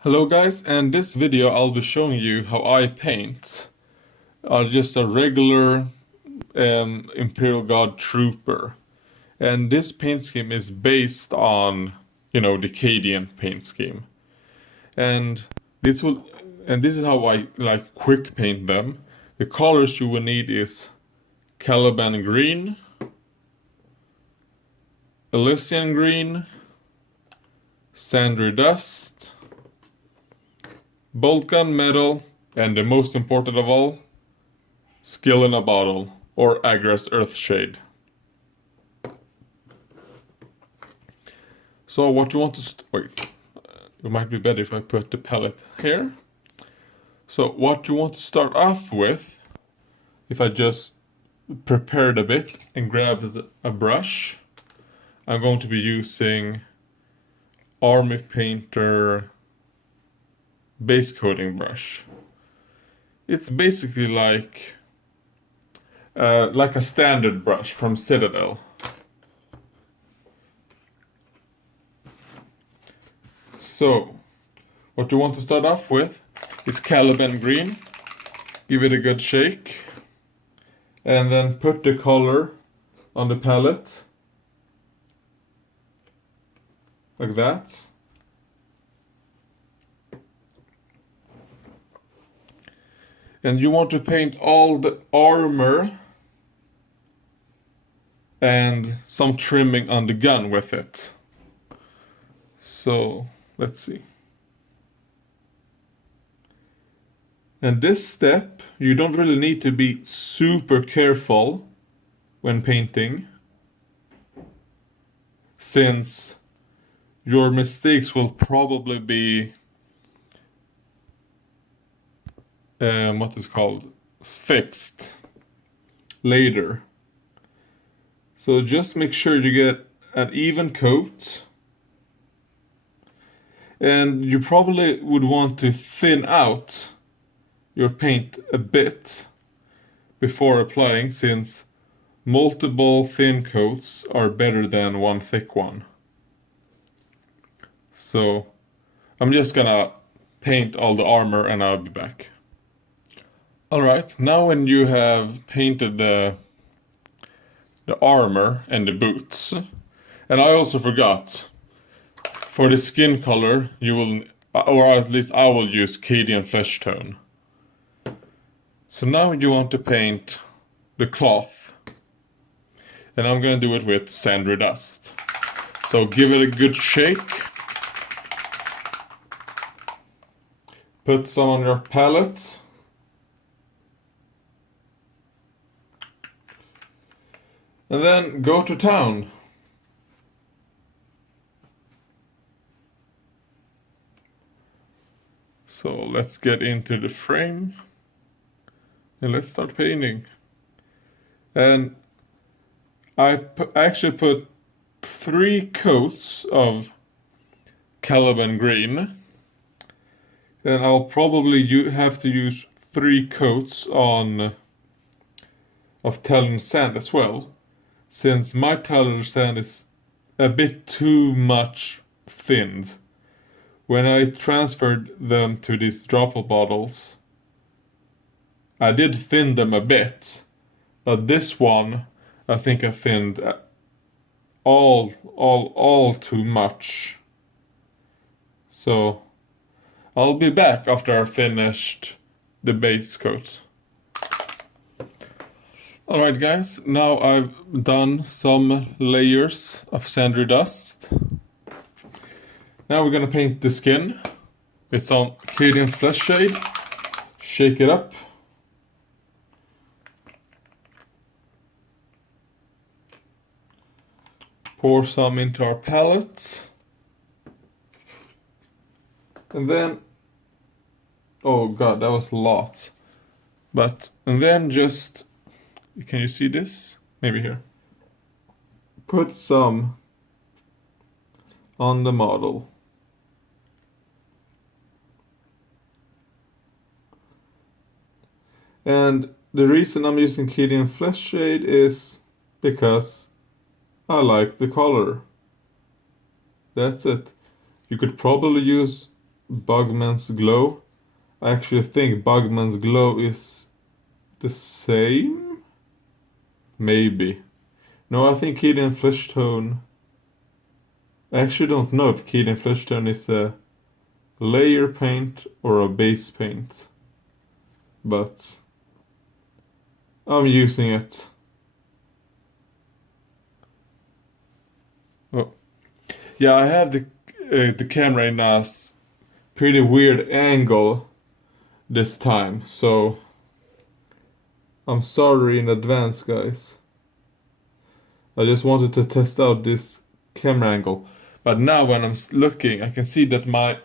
Hello guys, and this video I'll be showing you how I paint just a regular Imperial Guard trooper. And this paint scheme is based on, the Cadian paint scheme. And this will and this is how I like quick paint them. The colors you will need is Caliban green, Elysian green, Sandry dust, bolt gun metal, and the most important of all, skill in a bottle, or Agras Earthshade. So what you want to wait, it might be better if I put the palette here. So what you want to start off with, if I just prepared a bit and grabbed a brush, I'm going to be using Army Painter base coating brush. It's basically like a standard brush from Citadel. So, what you want to start off with is Caliban green. Give it a good shake. And then put the color on the palette. Like that. And you want to paint all the armor and some trimming on the gun with it. So, let's see. And this step, you don't really need to be super careful when painting, since your mistakes will probably be fixed later. So just make sure you get an even coat. And you probably would want to thin out your paint a bit before applying, since multiple thin coats are better than one thick one. So I'm just gonna paint all the armor and I'll be back. Alright, now when you have painted the armor and the boots, and I also forgot, for the skin color you will, or at least I will use Cadian flesh tone. So now you want to paint the cloth, and I'm gonna do it with Sandry dust. So give it a good shake. Put some on your palette. And then go to town. So let's get into the frame. And let's start painting. And I actually put 3 coats of Caliban green. And I'll probably have to use 3 coats of Talon sand as well, since my Talon sand is a bit too much thinned. When I transferred them to these dropper bottles, I did thin them a bit, but this one I think I thinned all too much. So I'll be back after I've finished the base coat. Alright guys, now I've done some layers of Sandry dust. Now we're gonna paint the skin. It's on Cadian flesh shade. Shake it up. Pour some into our palette. And then, oh god, that was a lot. And then just, can you see this? Maybe here. Put some on the model. And the reason I'm using Cadian flesh shade is because I like the color. That's it. You could probably use Bugman's Glow. I actually think Bugman's Glow is the same? Maybe. No, I think Keyed Flesh Tone. I actually don't know if Keyed Flesh Tone is a layer paint or a base paint. But I'm using it. Oh. Yeah, I have the camera in a pretty weird angle this time, so I'm sorry in advance, guys. I just wanted to test out this camera angle. But now when I'm looking, I can see that my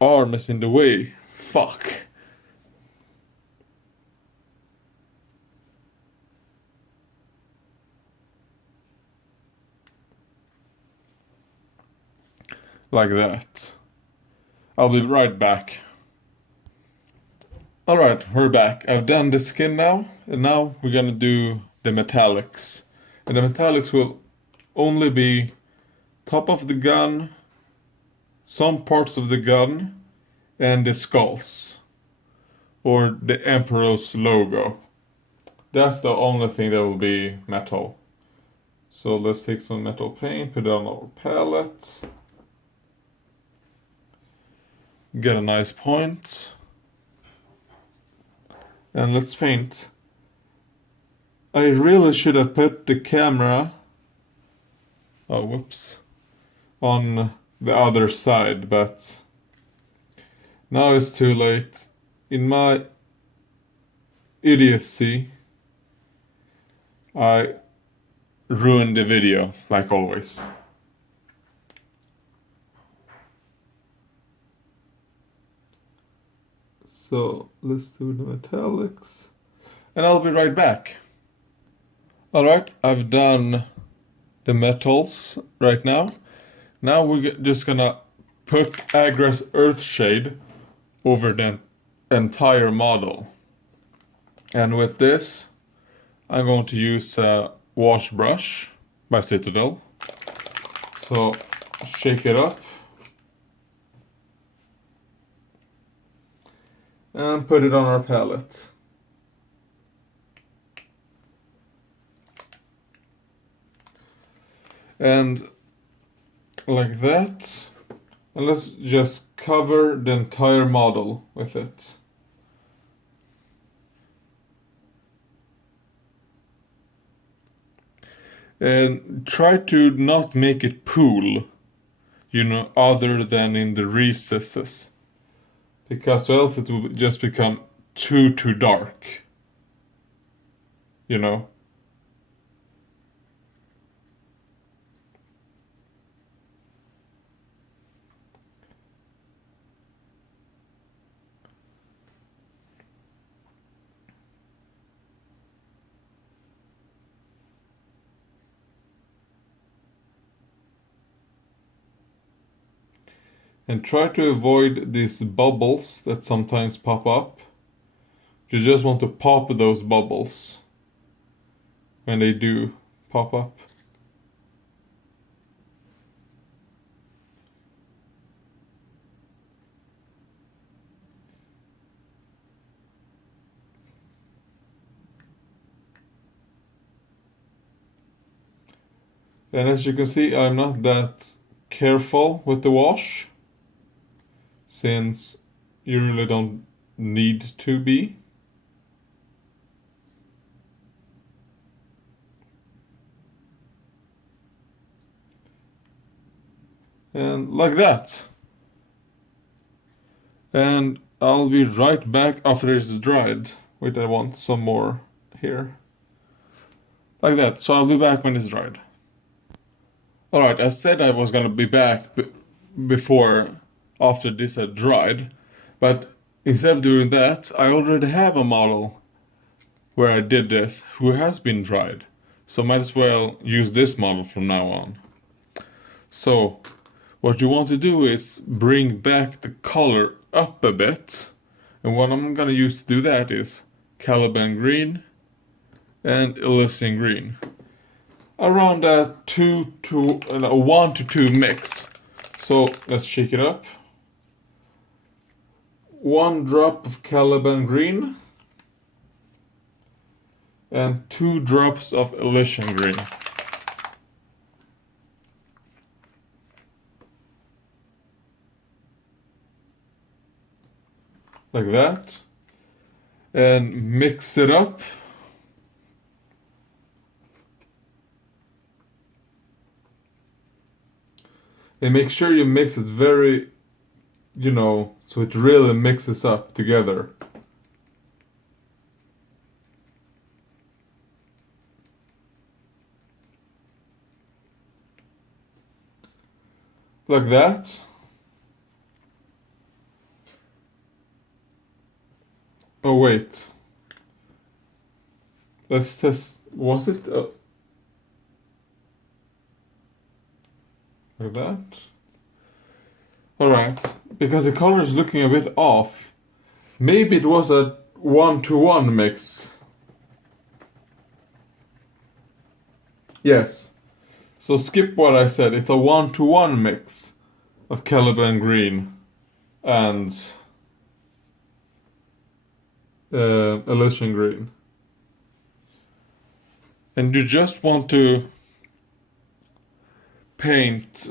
arm is in the way. Fuck. Like that. I'll be right back. Alright, we're back. I've done the skin now, and now we're gonna do the metallics. And the metallics will only be top of the gun, some parts of the gun, and the skulls. Or the Emperor's logo. That's the only thing that will be metal. So let's take some metal paint, put it on our palette. Get a nice point. And let's paint. I really should have put the camera, oh whoops, on the other side, but now it's too late. In my idiocy, I ruined the video, like always. So let's do the metallics. And I'll be right back. Alright, I've done the metals right now. Now we're just gonna put Agra's Earthshade over the entire model. And with this, I'm going to use a wash brush by Citadel. So shake it up. And put it on our palette. And like that. And let's just cover the entire model with it. And try to not make it pool, you know, other than in the recesses. Because else it will just become too dark. You know? And try to avoid these bubbles that sometimes pop up. You just want to pop those bubbles when they do pop up. And as you can see, I'm not that careful with the wash, since you really don't need to be. And like that. And I'll be right back after it's dried. Wait, I want some more here. Like that. So I'll be back when it's dried. Alright, I said I was gonna be back before, after this had dried. But instead of doing that, I already have a model where I did this who has been dried. So might as well use this model from now on. So what you want to do is bring back the color up a bit. And what I'm gonna use to do that is Caliban green and Elysian green. Around a 1 to 2 mix. So let's shake it up. 1 drop of Caliban green and 2 drops of Elysian green. Like that. And mix it up. And make sure you mix it very, so it really mixes up together. Like that. Oh wait. Let's test. Was it like that? Alright. Because the color is looking a bit off. Maybe it was a 1-to-1 mix. Yes. So skip what I said. It's a 1-to-1 mix of Caliban green and Elysian green. And you just want to paint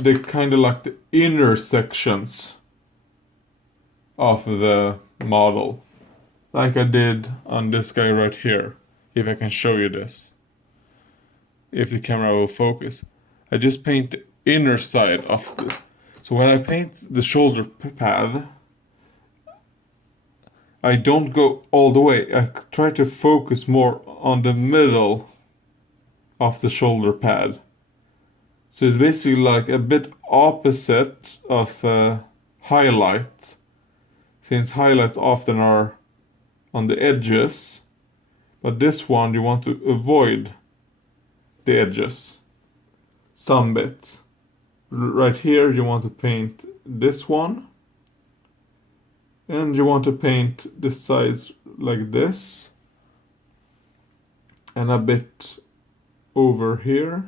the kind of like the inner sections of the model, like I did on this guy right here. If I can show you this, if the camera will focus, I just paint the inner side of the. So when I paint the shoulder pad, I don't go all the way. I try to focus more on the middle of the shoulder pad. So it's basically like a bit opposite of highlight, since highlights often are on the edges, but this one you want to avoid the edges some bit. Right here you want to paint this one, and you want to paint the sides like this, and a bit over here.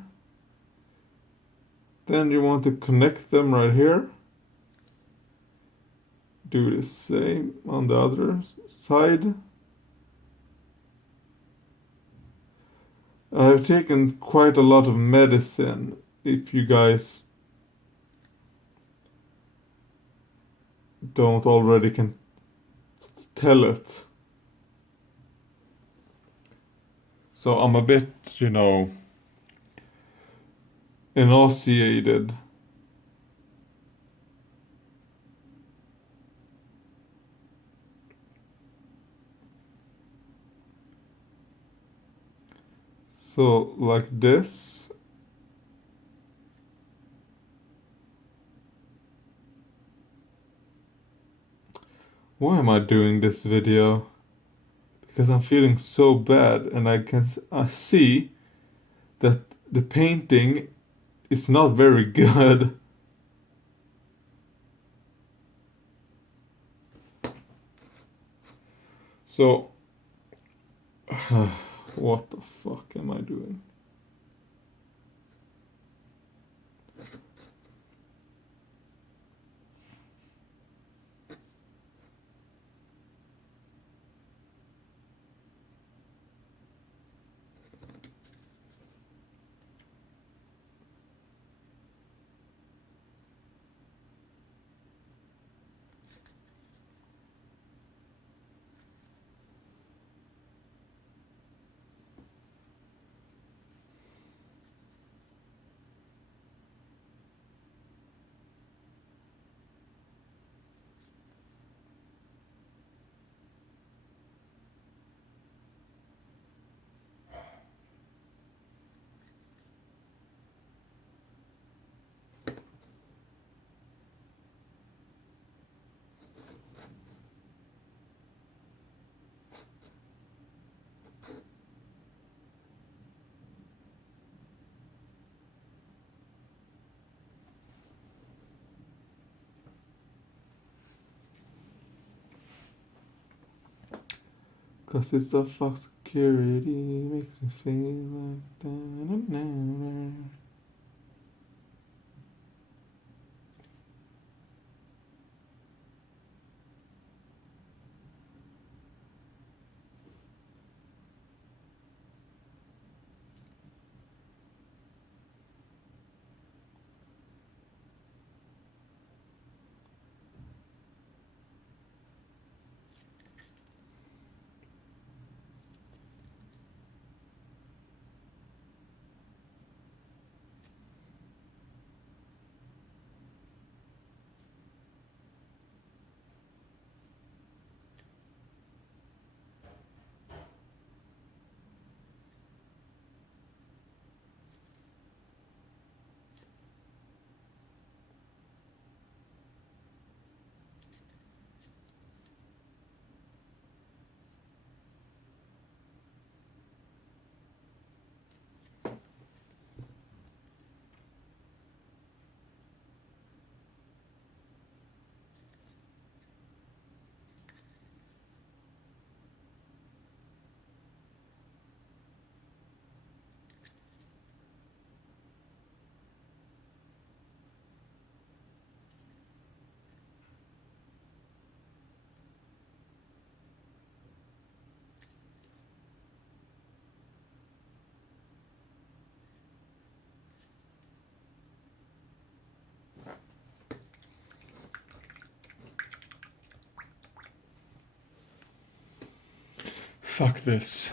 Then you want to connect them right here. Do the same on the other side. I've taken quite a lot of medicine, if you guys don't already can tell it. So I'm a bit, nauseated. So like this. Why am I doing this video? Because I'm feeling so bad, and I can see that the painting is not very good. So, what the fuck am I doing? Cause it's a Fox security, makes me feel like that. Fuck this.